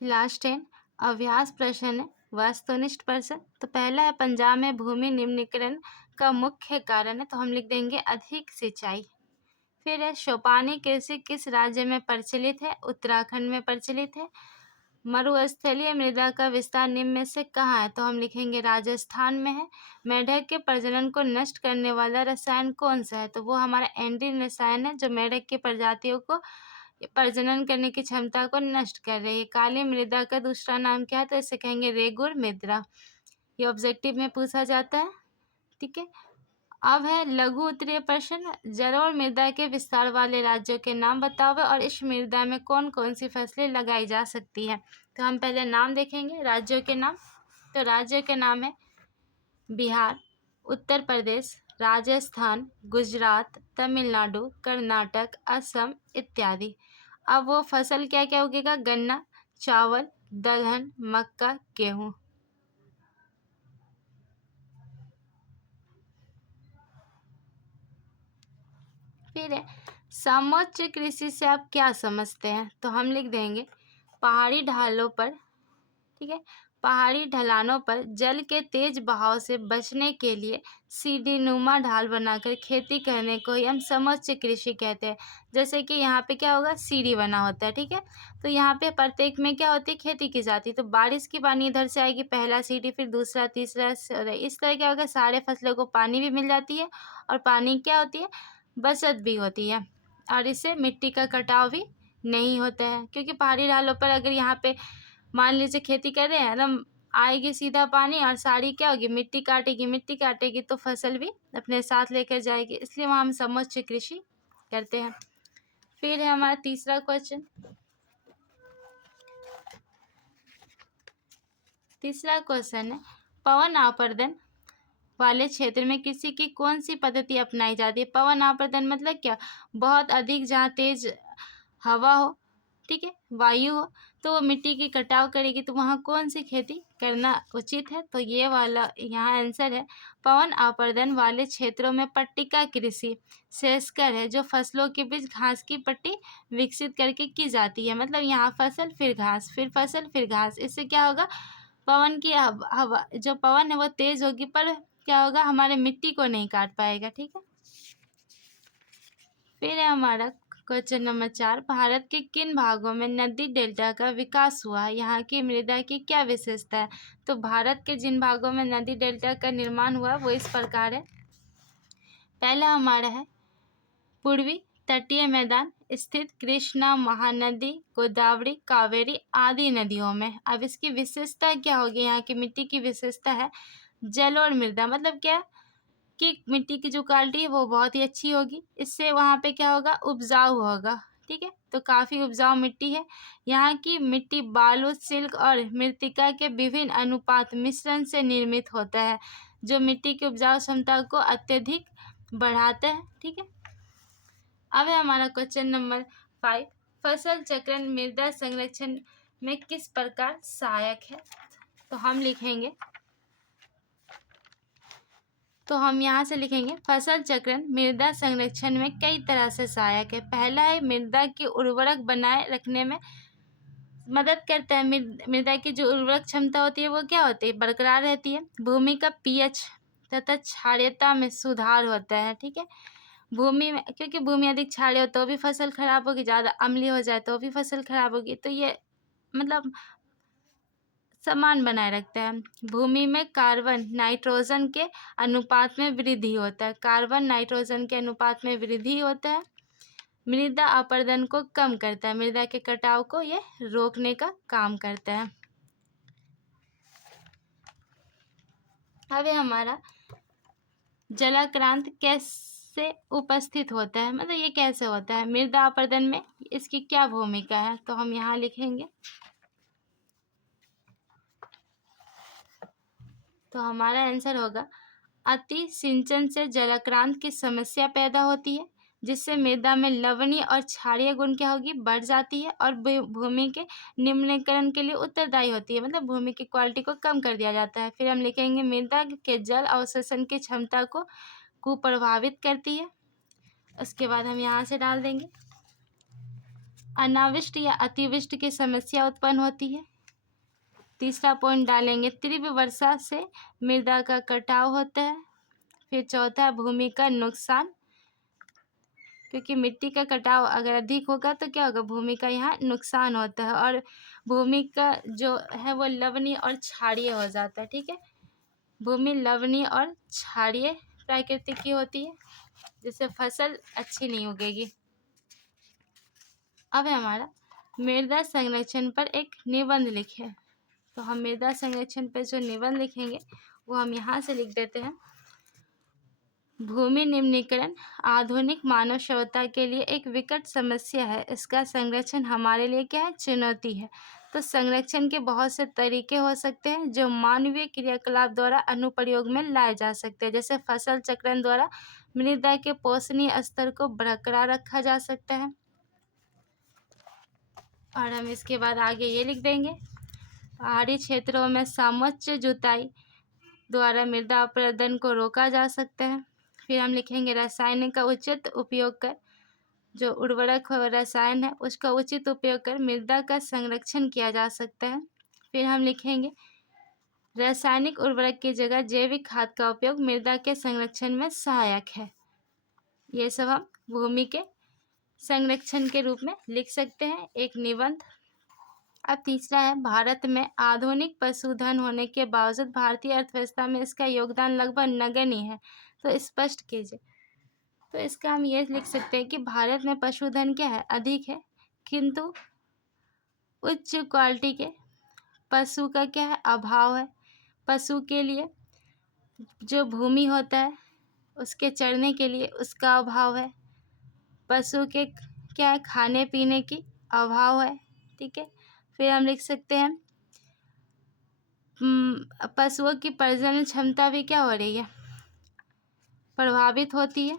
Last 10 अभ्यास प्रश्न है, वस्तुनिष्ठ प्रश्न। तो पहला है पंजाब में भूमि निम्नीकरण का मुख्य कारण है, तो हम लिख देंगे अधिक सिंचाई। फिर है सोपानी कृषि किस राज्य में प्रचलित है? उत्तराखंड में प्रचलित है। मरुस्थलीय मृदा का विस्तार निम्न में से कहाँ है? तो हम लिखेंगे राजस्थान में है। मेंढक के प्रजनन को नष्ट करने वाला रसायन कौन सा है? तो वो हमारा एंड्रीन रसायन है, जो मेंढक की प्रजातियों को प्रजनन करने की क्षमता को नष्ट कर रही है। काली मृदा का दूसरा नाम क्या है? तो इसे कहेंगे रेगुर मृदा। ये ऑब्जेक्टिव में पूछा जाता है, ठीक है। अब है लघु उत्तरीय प्रश्न, जलोढ़ मृदा के विस्तार वाले राज्यों के नाम बताओ और इस मृदा में कौन कौन सी फसलें लगाई जा सकती हैं। तो हम पहले नाम देखेंगे राज्यों के नाम। तो राज्यों के नाम है बिहार, उत्तर प्रदेश, राजस्थान, गुजरात, तमिलनाडु, कर्नाटक, असम इत्यादि। अब वो फसल क्या क्या उगेगा? गन्ना, चावल, दलहन, मक्का, गेहूँ। फिर है समोच्च कृषि से आप क्या समझते हैं? तो हम लिख देंगे पहाड़ी ढालों पर, ठीक है, पहाड़ी ढलानों पर जल के तेज बहाव से बचने के लिए सीढ़ीनुमा ढाल बनाकर खेती करने को ही हम समोच्च कृषि कहते हैं। जैसे कि यहाँ पे क्या होगा? सीढ़ी बना होता है, ठीक है। तो यहाँ पे प्रत्येक में क्या होती है? खेती की जाती है। तो बारिश की पानी इधर से आएगी, पहला सीढ़ी, फिर दूसरा, तीसरा, इस तरह क्या होगा? सारे फसलों को पानी भी मिल जाती है और पानी क्या होती है? बचत भी होती है, और इससे मिट्टी का कटाव भी नहीं होता है। क्योंकि पहाड़ी ढालों पर अगर यहाँ पे मान लीजिए खेती कर रहे हैं, एकदम आएगी सीधा पानी और सारी क्या होगी? मिट्टी काटेगी तो फसल भी अपने साथ लेकर जाएगी, इसलिए वहाँ हम समोच्च कृषि करते हैं। फिर है हमारा तीसरा क्वेश्चन। तीसरा क्वेश्चन है पवन आवर्धन वाले क्षेत्र में कृषि की कौन सी पद्धति अपनाई जाती है? पवन आवर्धन मतलब क्या? बहुत अधिक जहाँ तेज हवा हो, ठीक है, वायु हो, तो वो मिट्टी की कटाव करेगी, तो वहाँ कौन सी खेती करना उचित है? तो ये वाला यहाँ आंसर है पवन आवर्धन वाले क्षेत्रों में पट्टिका कृषि श्रेयस्कर है, जो फसलों के बीच घास की पट्टी विकसित करके की जाती है। मतलब यहाँ फसल फिर घास, फिर फसल फिर घास। इससे क्या होगा? पवन की हवा, जो पवन है वो तेज होगी, पर क्या होगा? हमारे मिट्टी को नहीं काट पाएगा, ठीक है। फिर है हमारा क्वेश्चन नंबर 4, भारत के किन भागों में नदी डेल्टा का विकास हुआ है? यहाँ की मृदा की क्या विशेषता है? तो भारत के जिन भागों में नदी डेल्टा का निर्माण हुआ वो इस प्रकार है। पहला हमारा है पूर्वी तटीय मैदान स्थित कृष्णा महानदी, गोदावरी, कावेरी आदि नदियों में। अब इसकी विशेषता क्या होगी? यहाँ की मिट्टी की विशेषता है जलोढ़ मृदा। मतलब क्या कि मिट्टी की जो क्वालिटी है वो बहुत ही अच्छी होगी, इससे वहाँ पे क्या होगा? उपजाऊ होगा, ठीक है। तो काफ़ी उपजाऊ मिट्टी है। यहाँ की मिट्टी बालू, सिल्क और मृत्तिका के विभिन्न अनुपात मिश्रण से निर्मित होता है, जो मिट्टी की उपजाऊ क्षमता को अत्यधिक बढ़ाता है, ठीक है। अब है हमारा क्वेश्चन नंबर 5, फसल चक्रण मृदा संरक्षण में किस प्रकार सहायक है? तो हम लिखेंगे, तो हम यहाँ से लिखेंगे फसल चक्रण मृदा संरक्षण में कई तरह से सहायक है। पहला है मृदा की उर्वरक बनाए रखने में मदद करता है। मृदा की जो उर्वरक क्षमता होती है वो क्या होती है? बरकरार रहती है। भूमि का पीएच तथा क्षारीयता में सुधार होता है, ठीक है। भूमि में, क्योंकि भूमि अधिक क्षारीय हो तो भी फसल खराब होगी, ज़्यादा अम्लीय हो जाए तो भी फसल खराब होगी, तो ये मतलब समान बनाए रखता है। भूमि में कार्बन नाइट्रोजन के अनुपात में वृद्धि होता है। कार्बन नाइट्रोजन के अनुपात में वृद्धि होता है। मृदा अपरदन को कम करता है। मृदा के कटाव को ये रोकने का काम करता है। अब ये हमारा जलाक्रांत कैसे उपस्थित होता है? मतलब ये कैसे होता है? मृदा अपरदन में इसकी क्या भूमिका है? तो हम यहाँ लिखेंगे, तो हमारा आंसर होगा अति सिंचन से जलाक्रांत की समस्या पैदा होती है, जिससे मृदा में लवणीय और क्षारीय गुण क्या होगी? बढ़ जाती है, और भूमि के निम्नीकरण के लिए उत्तरदायी होती है। मतलब भूमि की क्वालिटी को कम कर दिया जाता है। फिर हम लिखेंगे मृदा के जल अवशोषण की क्षमता को कुप्रभावित करती है। उसके बाद हम यहाँ से डाल देंगे अनावृष्टि या अतिवृष्टि की समस्या उत्पन्न होती है। तीसरा पॉइंट डालेंगे, तीव्र वर्षा से मृदा का कटाव होता है। फिर चौथा है भूमि का नुकसान, क्योंकि मिट्टी का कटाव अगर अधिक होगा तो क्या होगा, भूमि का यहाँ नुकसान होता है और भूमि का जो है वो लवणीय और क्षारीय हो जाता है। ठीक है, भूमि लवणीय और क्षारीय प्रकृति की होती है, जिससे फसल अच्छी नहीं उगेगी। अब है हमारा मृदा संरक्षण पर एक निबंध लिखें। तो हम मृदा संरक्षण पर जो निबंध लिखेंगे वो हम यहाँ से लिख देते हैं। भूमि निम्नीकरण आधुनिक मानव सभ्यता के लिए एक विकट समस्या है। इसका संरक्षण हमारे लिए क्या है, चुनौती है। तो संरक्षण के बहुत से तरीके हो सकते हैं जो मानवीय क्रियाकलाप द्वारा अनुप्रयोग में लाए जा सकते हैं। जैसे फसल चक्रण द्वारा मृदा के पोषणीय स्तर को बरकरार रखा जा सकता है। और हम इसके बाद आगे ये लिख देंगे, पहाड़ी क्षेत्रों में समुच्चय जुताई द्वारा मृदा अपरदन को रोका जा सकता है। फिर हम लिखेंगे रासायनिक का उचित उपयोग कर, जो उर्वरक व रसायन है उसका उचित उपयोग कर मृदा का संरक्षण किया जा सकता है। फिर हम लिखेंगे रासायनिक उर्वरक की जगह जैविक खाद का उपयोग मृदा के संरक्षण में सहायक है। ये सब हम भूमि के संरक्षण के रूप में लिख सकते हैं एक निबंध। अब तीसरा है, भारत में आधुनिक पशुधन होने के बावजूद भारतीय अर्थव्यवस्था में इसका योगदान लगभग नगण्य है, तो स्पष्ट कीजिए। तो इसका हम ये लिख सकते हैं कि भारत में पशुधन क्या है, अधिक है, किंतु उच्च क्वालिटी के पशु का क्या है, अभाव है। पशु के लिए जो भूमि होता है उसके चरने के लिए उसका अभाव है। पशु के क्या है, खाने पीने की अभाव है। ठीक है, फिर हम लिख सकते हैं पशुओं की प्रजनन क्षमता भी क्या हो रही है, प्रभावित होती है।